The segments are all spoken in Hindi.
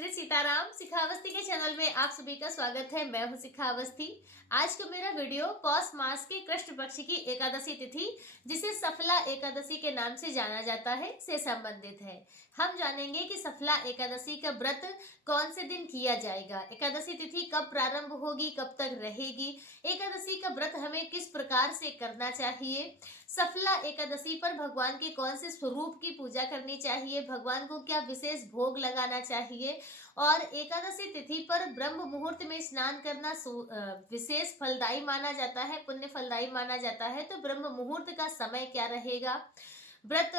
श्री सीताराम। शिखावस्थी के चैनल में आप सभी का स्वागत है। मैं हूं शिखावस्थी। आज का मेरा वीडियो पौष मास की कृष्ण पक्ष की एकादशी तिथि, जिसे सफला एकादशी के नाम से जाना जाता है, से संबंधित है। हम जानेंगे कि सफला एकादशी का व्रत कौन से दिन किया जाएगा, एकादशी तिथि कब प्रारंभ होगी, कब तक रहेगी, एकादशी का व्रत हमें किस प्रकार से करना चाहिए, सफला एकादशी पर भगवान के कौन से स्वरूप की पूजा करनी चाहिए, भगवान को क्या विशेष भोग लगाना चाहिए, और एकादशी तिथि पर ब्रह्म मुहूर्त में स्नान करना विशेष फलदायी माना जाता है, पुण्य फलदायी माना जाता है। तो ब्रह्म मुहूर्त का समय क्या रहेगा, व्रत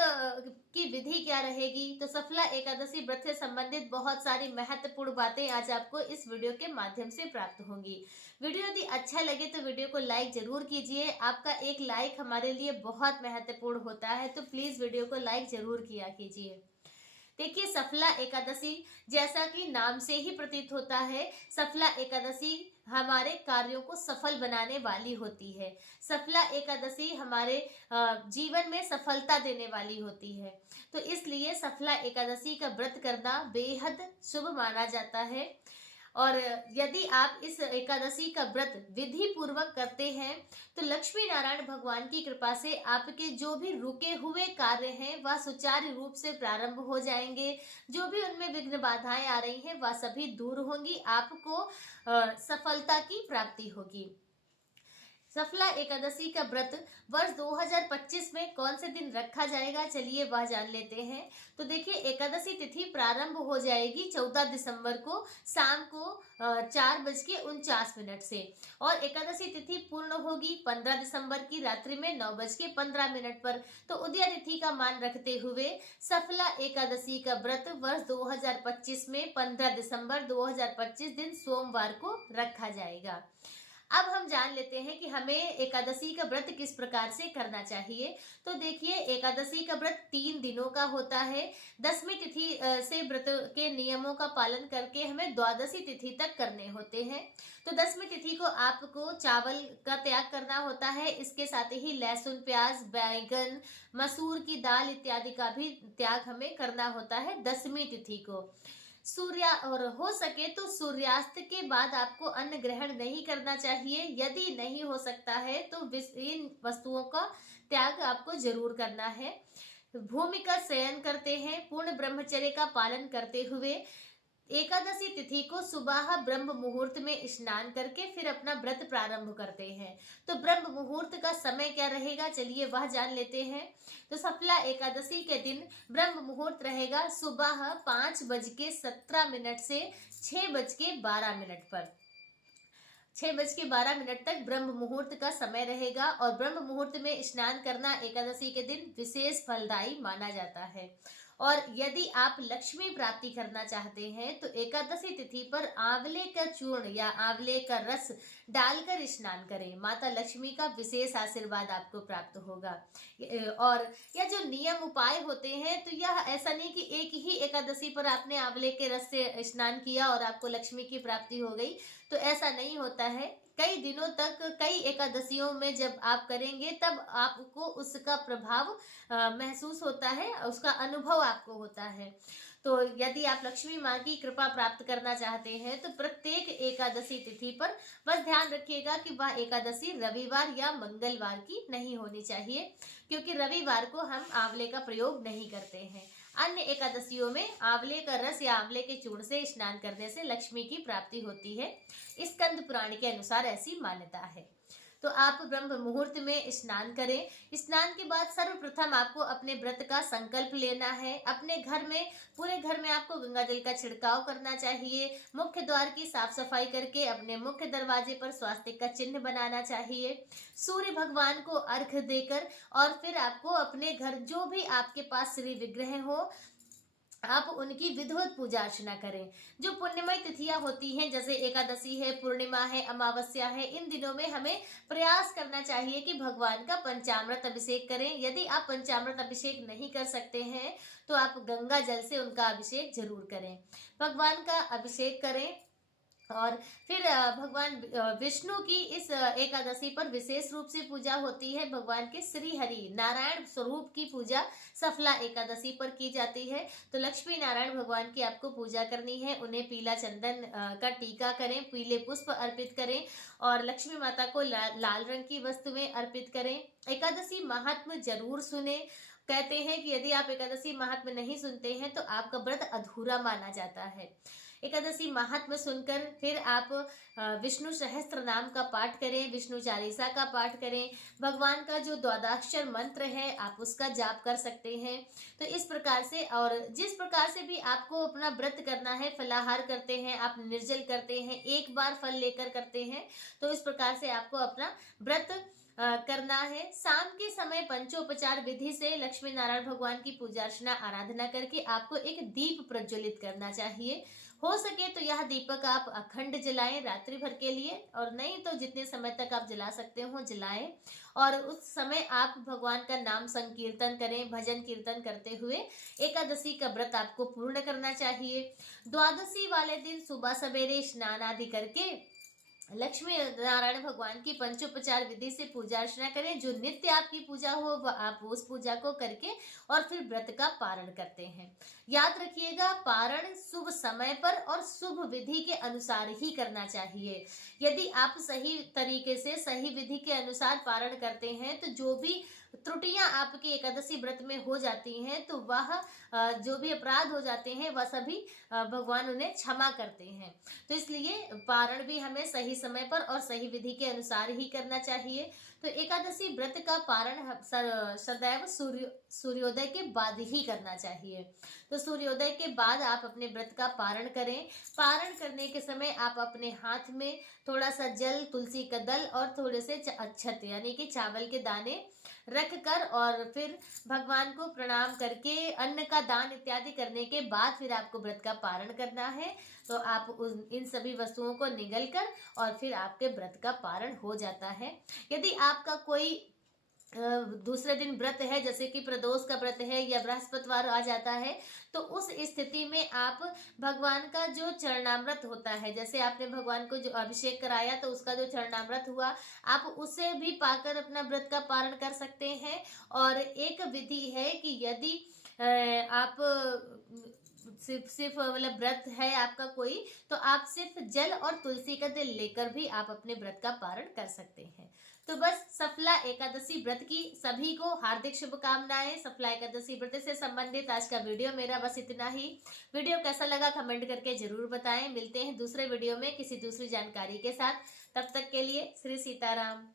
की विधि क्या रहेगी। तो सफला एकादशी व्रत से संबंधित बहुत सारी महत्वपूर्ण बातें आज आपको इस वीडियो के माध्यम से प्राप्त होंगी। वीडियो यदि अच्छा लगे तो वीडियो को लाइक जरूर कीजिए। आपका एक लाइक हमारे लिए बहुत महत्वपूर्ण होता है, तो प्लीज वीडियो को लाइक जरूर किया कीजिए। देखिए, सफला एकादशी जैसा कि नाम से ही प्रतीत होता है, सफला एकादशी हमारे कार्यों को सफल बनाने वाली होती है। सफला एकादशी हमारे जीवन में सफलता देने वाली होती है। तो इसलिए सफला एकादशी का व्रत करना बेहद शुभ माना जाता है। और यदि आप इस एकादशी का व्रत विधि पूर्वक करते हैं तो लक्ष्मी नारायण भगवान की कृपा से आपके जो भी रुके हुए कार्य हैं वह सुचारू रूप से प्रारंभ हो जाएंगे। जो भी उनमें विघ्न बाधाएं आ रही हैं वह सभी दूर होंगी, आपको सफलता की प्राप्ति होगी। सफला एकादशी का व्रत वर्ष 2025 में कौन से दिन रखा जाएगा, चलिए वह जान लेते हैं। तो देखिए, एकादशी तिथि प्रारंभ हो जाएगी 14 दिसंबर को शाम को 4:49 से, और एकादशी तिथि पूर्ण होगी 15 दिसंबर की रात्रि में 9:15 पर। तो उदय तिथि का मान रखते हुए सफला एकादशी का व्रत वर्ष 2025 में 15 दिसंबर 2025 दिन सोमवार को रखा जाएगा। अब हम जान लेते हैं कि हमें एकादशी का व्रत किस प्रकार से करना चाहिए। तो देखिए, एकादशी का व्रत 3 दिनों का होता है। 10वीं तिथि से व्रत के नियमों का पालन करके हमें द्वादशी तिथि तक करने होते हैं। तो 10वीं तिथि को आपको चावल का त्याग करना होता है, इसके साथ ही लहसुन, प्याज, बैंगन, मसूर की दाल इत्यादि का भी त्याग हमें करना होता है 10वीं तिथि को। और हो सके तो सूर्यास्त के बाद आपको अन्न ग्रहण नहीं करना चाहिए। यदि नहीं हो सकता है तो इन वस्तुओं का त्याग आपको जरूर करना है। भूमि का शयन करते हैं, पूर्ण ब्रह्मचर्य का पालन करते हुए एकादशी तिथि को सुबह ब्रह्म मुहूर्त में स्नान करके फिर अपना व्रत प्रारंभ करते हैं। तो ब्रह्म मुहूर्त का समय क्या रहेगा, चलिए वह जान लेते हैं। तो सफला एकादशी के दिन ब्रह्म मुहूर्त रहेगा सुबह 5:17 से 6:12 पर। 6:12 तक ब्रह्म मुहूर्त का समय रहेगा, और ब्रह्म मुहूर्त में स्नान करना एकादशी के दिन विशेष फलदायी माना जाता है। और यदि आप लक्ष्मी प्राप्ति करना चाहते हैं तो एकादशी तिथि पर आंवले का चूर्ण या आंवले का रस डालकर स्नान करें, माता लक्ष्मी का विशेष आशीर्वाद आपको प्राप्त होगा। और यह जो नियम उपाय होते हैं, तो यह ऐसा नहीं कि एक ही एकादशी पर आपने आंवले के रस से स्नान किया और आपको लक्ष्मी की प्राप्ति हो गई, तो ऐसा नहीं होता है। कई दिनों तक, कई एकादशियों में जब आप करेंगे तब आपको उसका प्रभाव महसूस होता है, उसका अनुभव आपको होता है। तो यदि आप लक्ष्मी माँ की कृपा प्राप्त करना चाहते हैं तो प्रत्येक एकादशी तिथि पर बस ध्यान रखिएगा कि वह एकादशी रविवार या मंगलवार की नहीं होनी चाहिए, क्योंकि रविवार को हम आंवले का प्रयोग नहीं करते हैं। अन्य एकादशियों में आंवले का रस या आंवले के चूर्ण से स्नान करने से लक्ष्मी की प्राप्ति होती है। स्कंद पुराण के अनुसार ऐसी मान्यता है। तो आप ब्रह्म मुहूर्त में स्नान करें। स्नान के बाद सर्वप्रथम आपको अपने व्रत का संकल्प लेना है। अपने घर में, पूरे घर में आपको गंगा जल का छिड़काव करना चाहिए। मुख्य द्वार की साफ सफाई करके अपने मुख्य दरवाजे पर स्वास्तिक का चिन्ह बनाना चाहिए। सूर्य भगवान को अर्घ्य देकर, और फिर आपको अपने घर जो भी आपके पास श्री विग्रह हो, आप उनकी विधिवत पूजा अर्चना करें। जो पुण्यमय तिथियां होती हैं, जैसे एकादशी है, पूर्णिमा है, अमावस्या है, इन दिनों में हमें प्रयास करना चाहिए कि भगवान का पंचामृत अभिषेक करें। यदि आप पंचामृत अभिषेक नहीं कर सकते हैं तो आप गंगा जल से उनका अभिषेक जरूर करें। भगवान का अभिषेक करें, और फिर भगवान विष्णु की इस एकादशी पर विशेष रूप से पूजा होती है। भगवान के श्री हरि नारायण स्वरूप की पूजा सफला एकादशी पर की जाती है। तो लक्ष्मी नारायण भगवान की आपको पूजा करनी है। उन्हें पीला चंदन का टीका करें, पीले पुष्प अर्पित करें और लक्ष्मी माता को लाल रंग की वस्तुएं अर्पित करें। एकादशी महात्म्य जरूर सुने। कहते हैं कि यदि आप एकादशी महात्म्य नहीं सुनते हैं तो आपका व्रत अधूरा माना जाता है। एकादशी महात्म्य सुनकर फिर आप विष्णु सहस्त्र नाम का पाठ करें, विष्णु चालीसा का पाठ करें, भगवान का जो द्वादशाक्षर मंत्र है आप उसका जाप कर सकते हैं। तो इस प्रकार से और जिस प्रकार से भी आपको अपना व्रत करना है, फलाहार करते हैं आप, निर्जल करते हैं, एक बार फल लेकर करते हैं, तो इस प्रकार से आपको अपना व्रत करना है। शाम के समय पंचोपचार विधि से लक्ष्मी नारायण भगवान की पूजा अर्चना आराधना करके आपको एक दीप प्रज्वलित करना चाहिए। हो सके तो यह दीपक आप अखंड जलाएं रात्रि भर के लिए, और नहीं तो जितने समय तक आप जला सकते हो जलाएं। और उस समय आप भगवान का नाम संकीर्तन करें, भजन कीर्तन करते हुए एकादशी का व्रत आपको पूर्ण करना चाहिए। द्वादशी वाले दिन सुबह सवेरे स्नान आदि करके लक्ष्मी नारायण भगवान की पंचोपचार विधि से पूजा अर्चना करें। जो नित्य आपकी पूजा हो वह आप उस पूजा को करके और फिर व्रत का पारण करते हैं। याद रखिएगा, पारण शुभ समय पर और शुभ विधि के अनुसार ही करना चाहिए। यदि आप सही तरीके से सही विधि के अनुसार पारण करते हैं तो जो भी त्रुटियां आपके एकादशी व्रत में हो जाती हैं तो वह जो भी अपराध हो जाते हैं वह सभी भगवान उन्हें क्षमा करते हैं। तो इसलिए पारण भी हमें सही समय पर और सही विधि के अनुसार ही करना चाहिए। तो एकादशी व्रत का पारण सदैव सूर्योदय के बाद ही करना चाहिए। तो सूर्योदय के बाद आप अपने व्रत का पारण करें। पारण करने के समय आप अपने हाथ में थोड़ा सा जल, तुलसी का दल और थोड़े से अक्षत यानी कि चावल के दाने रख कर और फिर भगवान को प्रणाम करके अन्न का दान इत्यादि करने के बाद फिर आपको व्रत का पारण करना है। तो आप इन सभी वस्तुओं को निगल कर और फिर आपके व्रत का पारण हो जाता है। यदि आपका कोई दूसरे दिन व्रत है, जैसे कि प्रदोष का व्रत है या बृहस्पतिवार आ जाता है, तो उस स्थिति में आप भगवान का जो चरणामृत होता है, जैसे आपने भगवान को जो अभिषेक कराया तो उसका जो चरणामृत हुआ, आप उसे भी पाकर अपना व्रत का पारण कर सकते हैं। और एक विधि है कि यदि आप सिर्फ मतलब व्रत है आपका कोई, तो आप सिर्फ जल और तुलसी का तेल लेकर भी आप अपने व्रत का पारण कर सकते हैं। तो बस सफला एकादशी व्रत की सभी को हार्दिक शुभकामनाएं। सफला एकादशी व्रत से संबंधित आज का वीडियो मेरा बस इतना ही। वीडियो कैसा लगा कमेंट करके जरूर बताएं। मिलते हैं दूसरे वीडियो में किसी दूसरी जानकारी के साथ। तब तक के लिए श्री सीताराम।